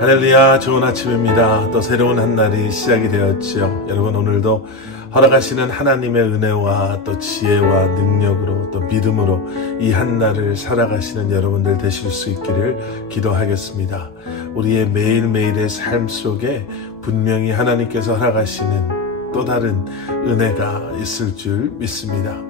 할렐루야, 좋은 아침입니다. 또 새로운 한 날이 시작이 되었지요. 여러분, 오늘도 허락하시는 하나님의 은혜와 또 지혜와 능력으로 또 믿음으로 이 한 날을 살아가시는 여러분들 되실 수 있기를 기도하겠습니다. 우리의 매일매일의 삶 속에 분명히 하나님께서 허락하시는 또 다른 은혜가 있을 줄 믿습니다.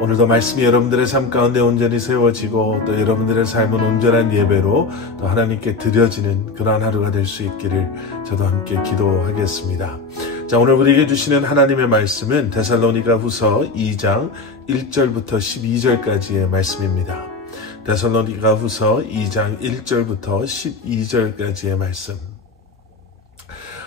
오늘도 말씀이 여러분들의 삶 가운데 온전히 세워지고 또 여러분들의 삶은 온전한 예배로 또 하나님께 드려지는 그러한 하루가 될 수 있기를 저도 함께 기도하겠습니다. 자, 오늘 우리에게 주시는 하나님의 말씀은 데살로니가 후서 2장 1절부터 12절까지의 말씀입니다. 데살로니가 후서 2장 1절부터 12절까지의 말씀.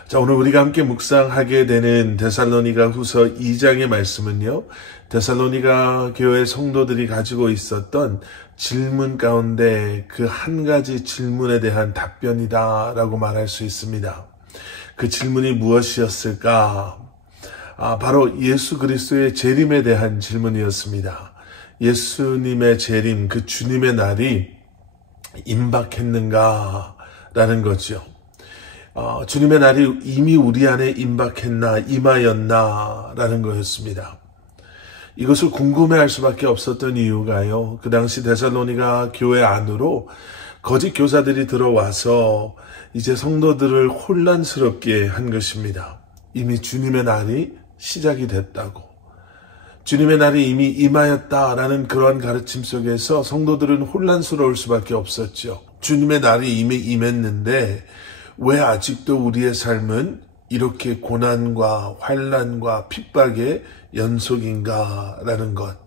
자, 오늘 우리가 함께 묵상하게 되는 데살로니가 후서 2장의 말씀은요, 데살로니가 교회 성도들이 가지고 있었던 질문 가운데 그 한 가지 질문에 대한 답변이다라고 말할 수 있습니다. 그 질문이 무엇이었을까? 바로 예수 그리스도의 재림에 대한 질문이었습니다. 예수님의 재림, 그 주님의 날이 임박했는가라는 거죠. 주님의 날이 이미 우리 안에 임박했나, 임하였나 라는 거였습니다. 이것을 궁금해할 수밖에 없었던 이유가요, 그 당시 데살로니가 교회 안으로 거짓 교사들이 들어와서 이제 성도들을 혼란스럽게 한 것입니다. 이미 주님의 날이 시작이 됐다고, 주님의 날이 이미 임하였다라는 그러한 가르침 속에서 성도들은 혼란스러울 수밖에 없었죠. 주님의 날이 이미 임했는데 왜 아직도 우리의 삶은 이렇게 고난과 환난과 핍박의 연속인가라는 것.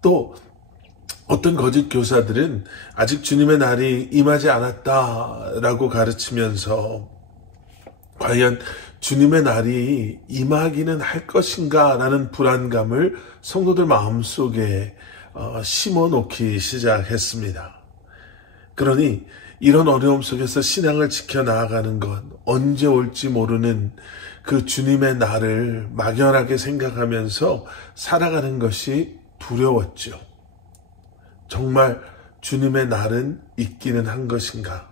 또 어떤 거짓 교사들은 아직 주님의 날이 임하지 않았다라고 가르치면서 과연 주님의 날이 임하기는 할 것인가라는 불안감을 성도들 마음속에 심어놓기 시작했습니다. 그러니 이런 어려움 속에서 신앙을 지켜나가는 것, 언제 올지 모르는 그 주님의 날을 막연하게 생각하면서 살아가는 것이 두려웠죠. 정말 주님의 날은 있기는 한 것인가?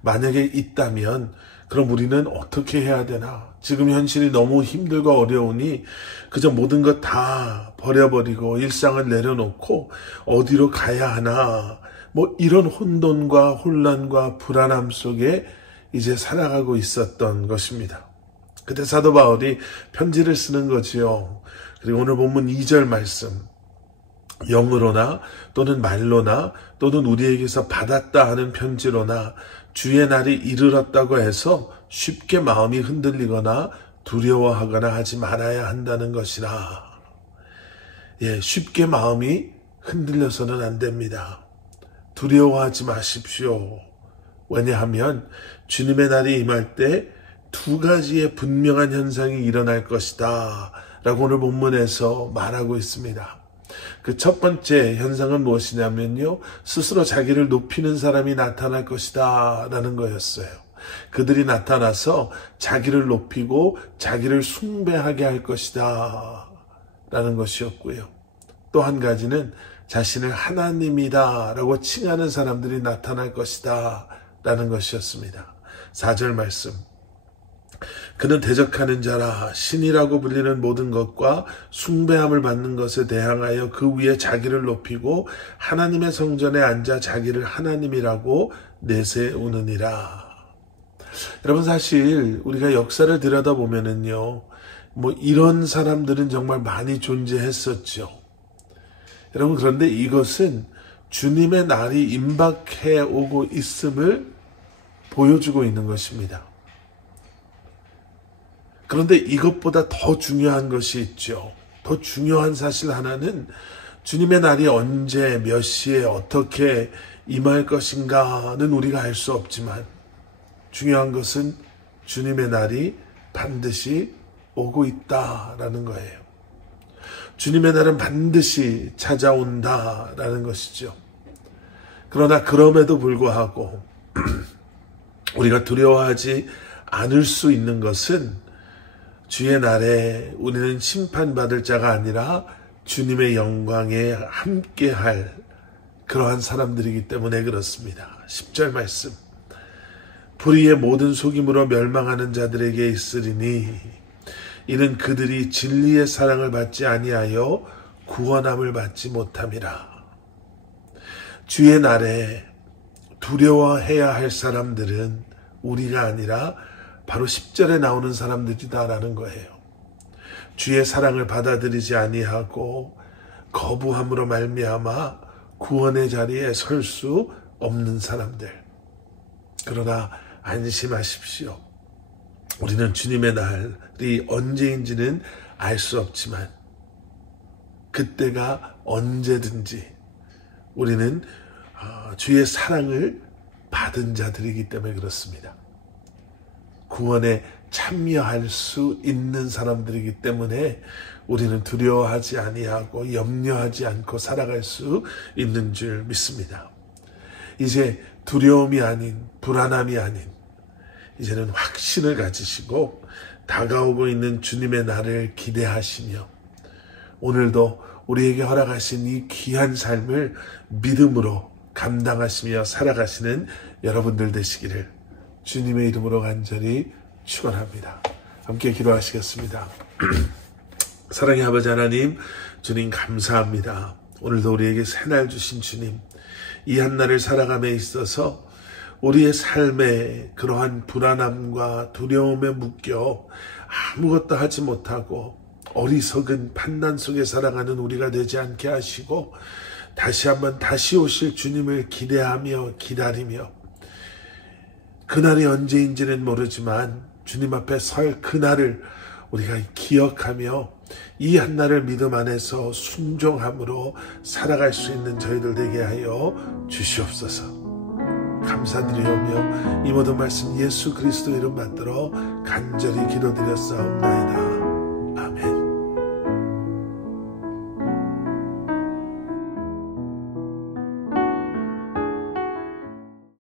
만약에 있다면 그럼 우리는 어떻게 해야 되나? 지금 현실이 너무 힘들고 어려우니 그저 모든 것 다 버려버리고 일상을 내려놓고 어디로 가야 하나? 이런 혼돈과 혼란과 불안함 속에 이제 살아가고 있었던 것입니다. 그때 사도 바울이 편지를 쓰는 거지요. 그리고 오늘 본문 2절 말씀, 영으로나 또는 말로나 또는 우리에게서 받았다 하는 편지로나 주의 날이 이르렀다고 해서 쉽게 마음이 흔들리거나 두려워하거나 하지 말아야 한다는 것이라. 쉽게 마음이 흔들려서는 안 됩니다. 두려워하지 마십시오. 왜냐하면 주님의 날이 임할 때 두 가지의 분명한 현상이 일어날 것이다 라고 오늘 본문에서 말하고 있습니다. 그 첫 번째 현상은 무엇이냐면요, 스스로 자기를 높이는 사람이 나타날 것이다 라는 거였어요. 그들이 나타나서 자기를 높이고 자기를 숭배하게 할 것이다 라는 것이었고요. 또 한 가지는 자신을 하나님이다 라고 칭하는 사람들이 나타날 것이다 라는 것이었습니다. 4절 말씀, 그는 대적하는 자라 신이라고 불리는 모든 것과 숭배함을 받는 것에 대항하여 그 위에 자기를 높이고 하나님의 성전에 앉아 자기를 하나님이라고 내세우느니라. 여러분, 사실 우리가 역사를 들여다보면은요, 이런 사람들은 정말 많이 존재했었죠. 여러분, 그런데 이것은 주님의 날이 임박해 오고 있음을 보여주고 있는 것입니다. 그런데 이것보다 더 중요한 것이 있죠. 더 중요한 사실 하나는 주님의 날이 언제, 몇 시에, 어떻게 임할 것인가는 우리가 알 수 없지만 중요한 것은 주님의 날이 반드시 오고 있다라는 거예요. 주님의 날은 반드시 찾아온다라는 것이죠. 그러나 그럼에도 불구하고 우리가 두려워하지 않을 수 있는 것은 주의 날에 우리는 심판받을 자가 아니라 주님의 영광에 함께할 그러한 사람들이기 때문에 그렇습니다. 10절 말씀, 불의의 모든 속임으로 멸망하는 자들에게 있으리니 이는 그들이 진리의 사랑을 받지 아니하여 구원함을 받지 못함이라. 주의 날에 두려워해야 할 사람들은 우리가 아니라 바로 10절에 나오는 사람들이다라는 거예요. 주의 사랑을 받아들이지 아니하고 거부함으로 말미암아 구원의 자리에 설 수 없는 사람들. 그러나 안심하십시오. 우리는 주님의 날이 언제인지는 알 수 없지만 그때가 언제든지 우리는 주의 사랑을 받은 자들이기 때문에 그렇습니다. 구원에 참여할 수 있는 사람들이기 때문에 우리는 두려워하지 아니하고 염려하지 않고 살아갈 수 있는 줄 믿습니다. 이제 두려움이 아닌, 불안함이 아닌, 이제는 확신을 가지시고 다가오고 있는 주님의 날을 기대하시며 오늘도 우리에게 허락하신 이 귀한 삶을 믿음으로 감당하시며 살아가시는 여러분들 되시기를 주님의 이름으로 간절히 축원합니다. 함께 기도하시겠습니다. 사랑의 아버지 하나님, 주님 감사합니다. 오늘도 우리에게 새날 주신 주님, 이 한날을 살아감에 있어서 우리의 삶에 그러한 불안함과 두려움에 묶여 아무것도 하지 못하고 어리석은 판단 속에 살아가는 우리가 되지 않게 하시고 다시 한번 다시 오실 주님을 기대하며 기다리며 그날이 언제인지는 모르지만 주님 앞에 설 그날을 우리가 기억하며 이 한날을 믿음 안에서 순종함으로 살아갈 수 있는 저희들 되게 하여 주시옵소서. 감사드리오며 이 모든 말씀 예수 그리스도 이름 받들어 간절히 기도드렸사옵나이다.